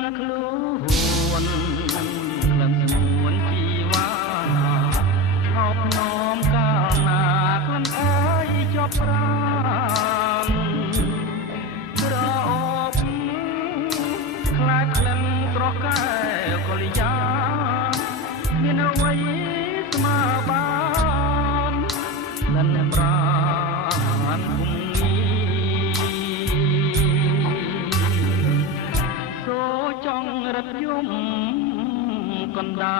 នខ្លួនក្លិនសួនជីវ៉ាអបនោមកាលណាក្លិនអើយជាប់ប្រាំក្រអូបខ្លាចក្លិនស្រស់កែវកលយាមានអ្វីស្មើបានក្លិនប្រានគុំចង់រត់យំកណ្ដា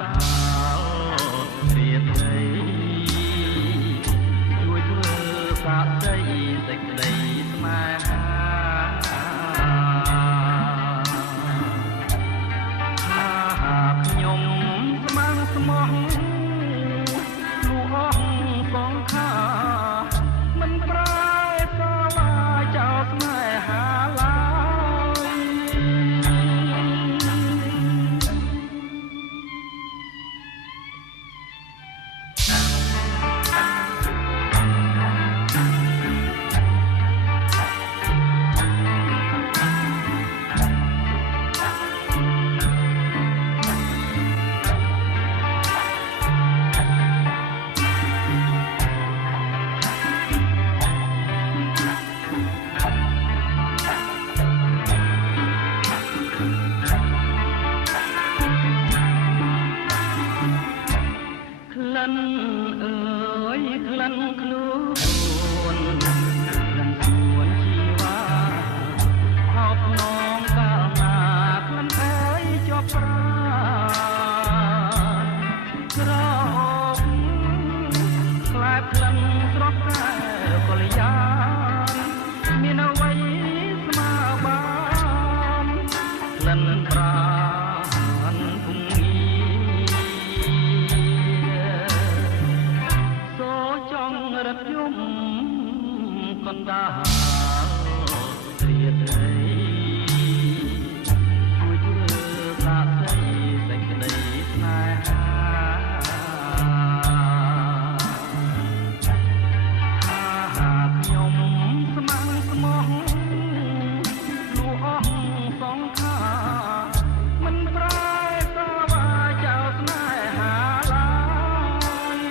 លរៀបដីជួយធ្វើសាកដីសេចក្ដីស្នេហាខ្ញុំស្មាំងស្មោះលូអស់សងខាមិនប្រែសាឡាចោលស្នេហាឡាក្លិនអើយក្លិនខ្លួនក្លិនសួនជីវ៉ាហប់នោមកាលណាក្លិនអើយជាប់ប្រាក្រអូបខ្លាចក្លិនស្រស់កែវកលយាមានអ្វីស្មើបានក្លិនប្រានគុំចង់រត់យំកណ្ដាលរៀបដីជួយធ្វើសាកដីសេចក្ដីស្នេហាខ្ញុំស្មាំងស្មោះលូអស់សងខាមិនប្រែសាវាចោលស្នេហាឡើយ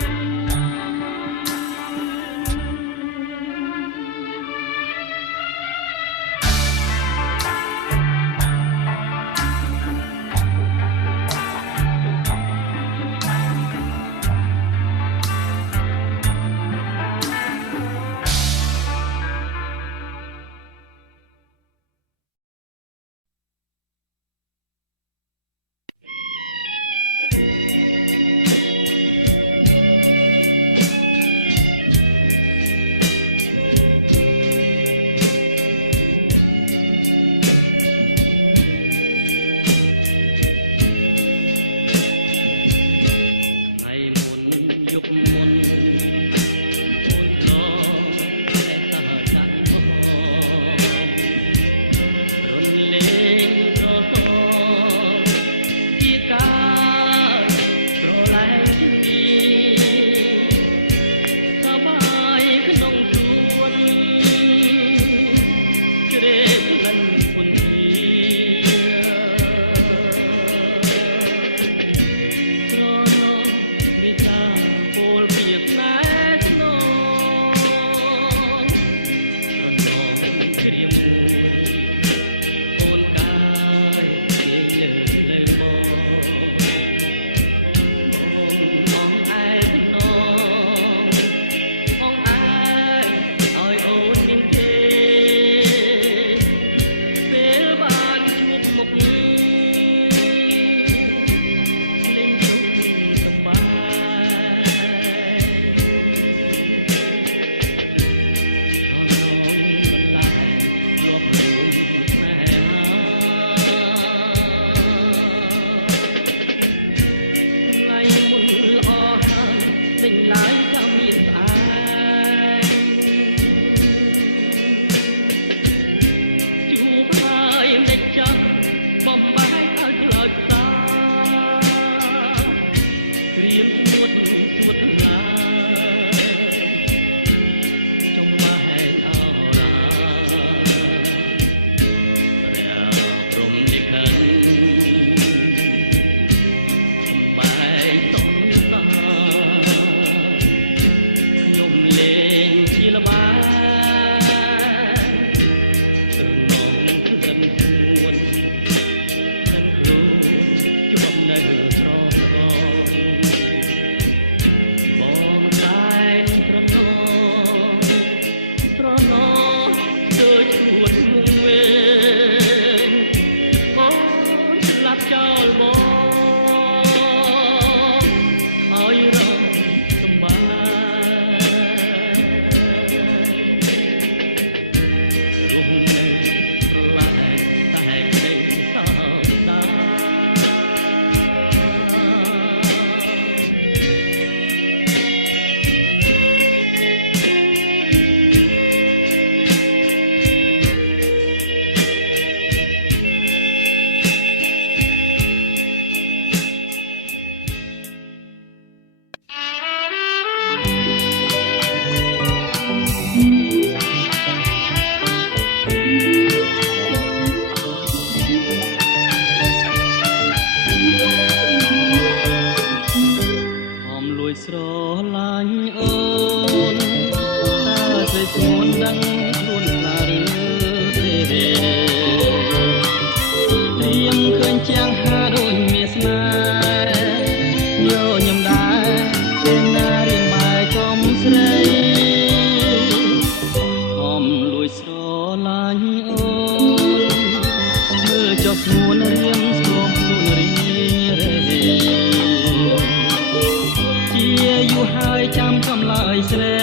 ស្រី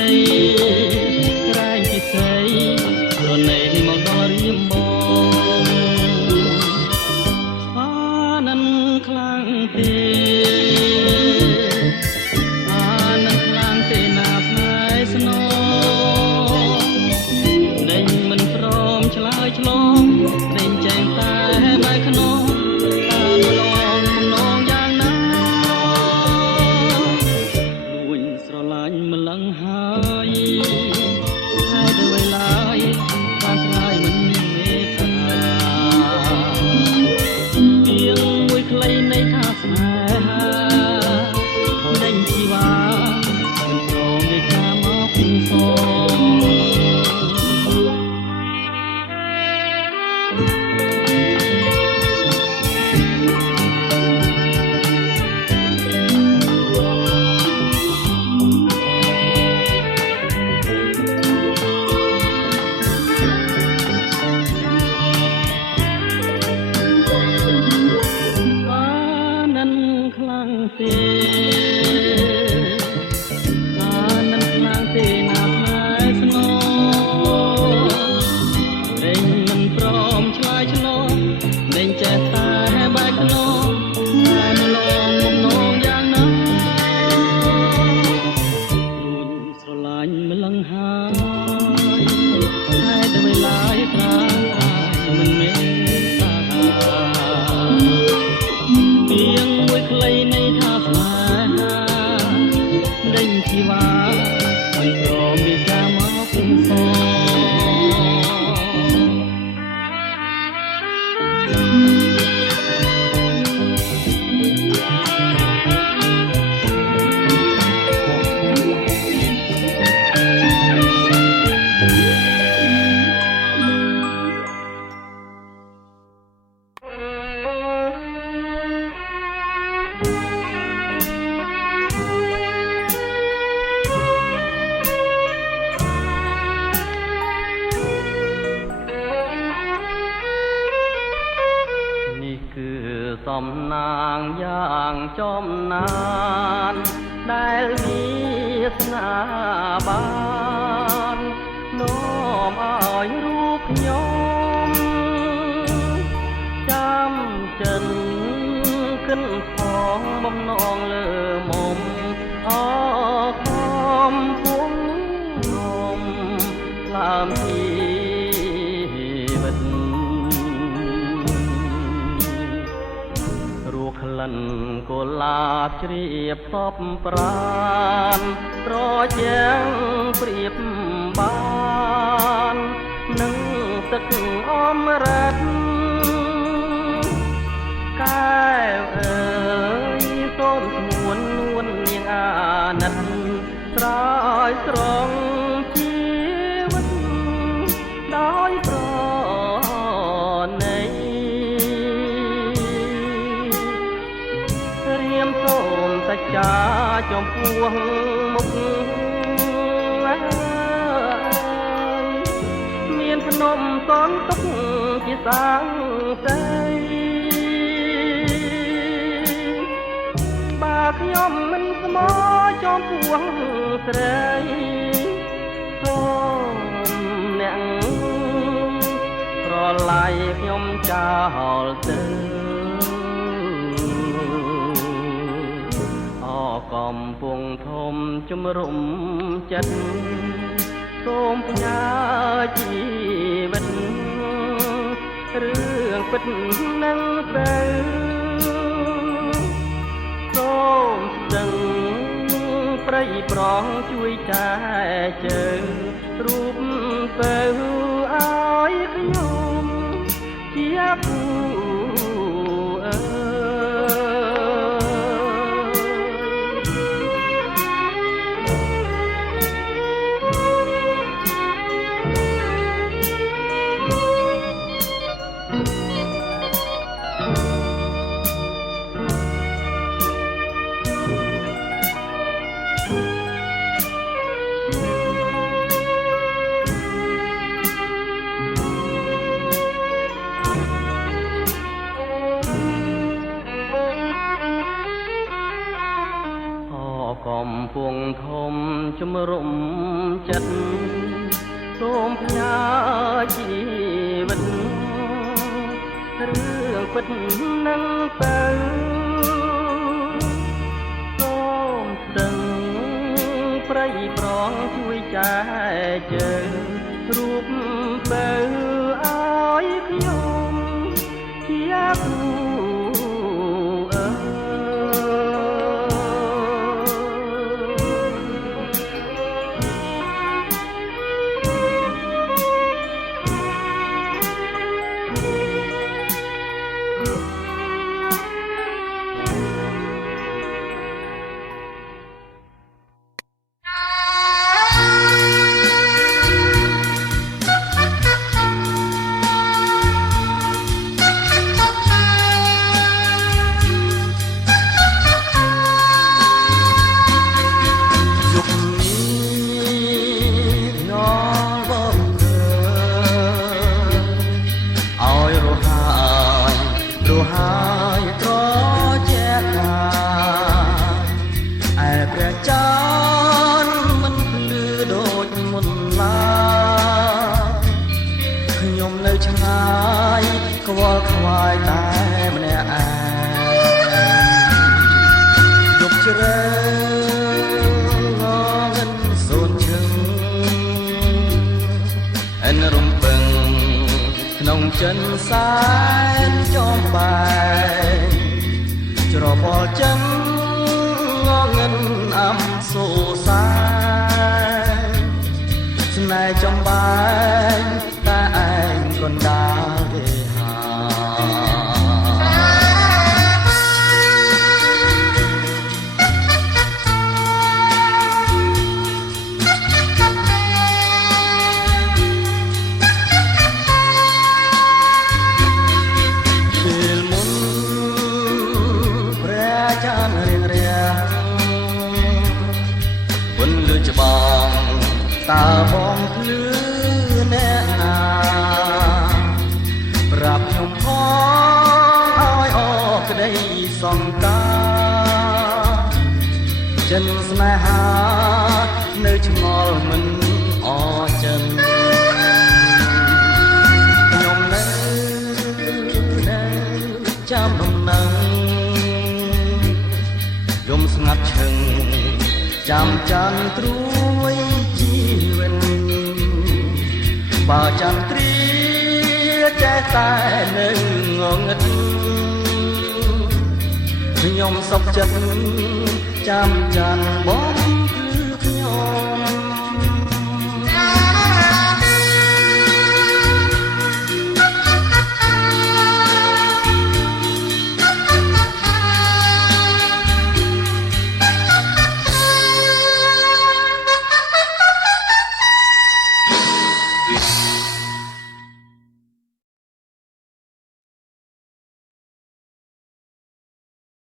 ក្រែងពិសីរនៃមកដល់រៀមបងអានឹងខ្លាំងទេអានឹងខ្លាំងទេណាផ្នែស្នងដេញមិនព្រមឆ្លើយឆ្លងដេញចែងតែបែកខ្នងតាមឡងនងយ៉ាងណាលួញស្រឡាញ់ម្លឹងហើយហើយទៅវិញឡើយបានថ្លៃមិនមេត្តាទៀងមួយខ្លីនៃថាស្នេហាដេញជីវ៉ាមិនព្រមនៃការមកពីសទេអានឹងខ្លាំងទេណាផ្នែស្នងដេញមិនព្រមឆ្លើយឆ្លងដេញចេះតែបែកខ្នងតែមឡងមុំនងយ៉ាងណាលួញស្រឡាញ់ម្លឹងហើយហើយទៅវិញឡើយត្រាមិនមេត្តាទៀងមួយខ្លីនៃថាស្នេហាដេញជីវ៉ាមិនព្រមពីការមកពុំសសំណាងយ៉ាងចំណានដែលវាសនាបាននាំឲ្យរូបខ្ញុំចាំចិនគិនផងបំណងលើមុំអខំពុំឡាមជីវិតក្លិនកុលាបជ្រាបសពប្រានត្រជាងព្រៀបបាននឹងទឹកអមរិតកែវអើយសូមស្មួននួននាងអាណិតស្រោយស្រង់ជីវិតដោយប្រណីសូមសច្ចាចំពោះមុខមានភ្នំសនទុកជាសាងសីបើខ្ញុំមិនស្មោចំពោះស្រីសូមអ្នកប្រឡាយខ្ញុំចោលទៅកំពុងធំជំរុំចិត្តសូមផ្ញើជីវិតរឿងពិតនឹងទៅសូមស្ដឹងព្រៃប្រងជួយចែជើងរូបទៅឲ្យខ្ញុំជាគូ ជំរុំចិត្តសូមផ្ញើជីវិតរឿងពិតនឹងទៅសូមស្ដឹងប្រៃប្រងជួយចែកជើរូបទៅឲ្យខ្ញុំជាគូខ្វល់ខ្វាយតែម្នាក់ឯងយប់ជ្រៅងងឹនសូនឈឹងអិនរំពឹងក្នុងចិនសែនចំបែកច្របល់ចិនងងឹនអំសូសាស្នេហ៍ចំបែកតែឯងកណ្ដាលតើបងភ្លឺអ្នកណាប្រាប់ខ្ញុំផងឲ្យអរក្តីសង្ការចិនស្នេហានៅឆ្ងល់មិនអរចិនខ្ញុំនៅចាំដំណឹងយំស្ងាត់ឈឹងចាំចាន់ត្រួយបើចន្ទ្រាចេះតែនឹងងងឹតខ្ញុំសុខចិត្តចាំចាន់បង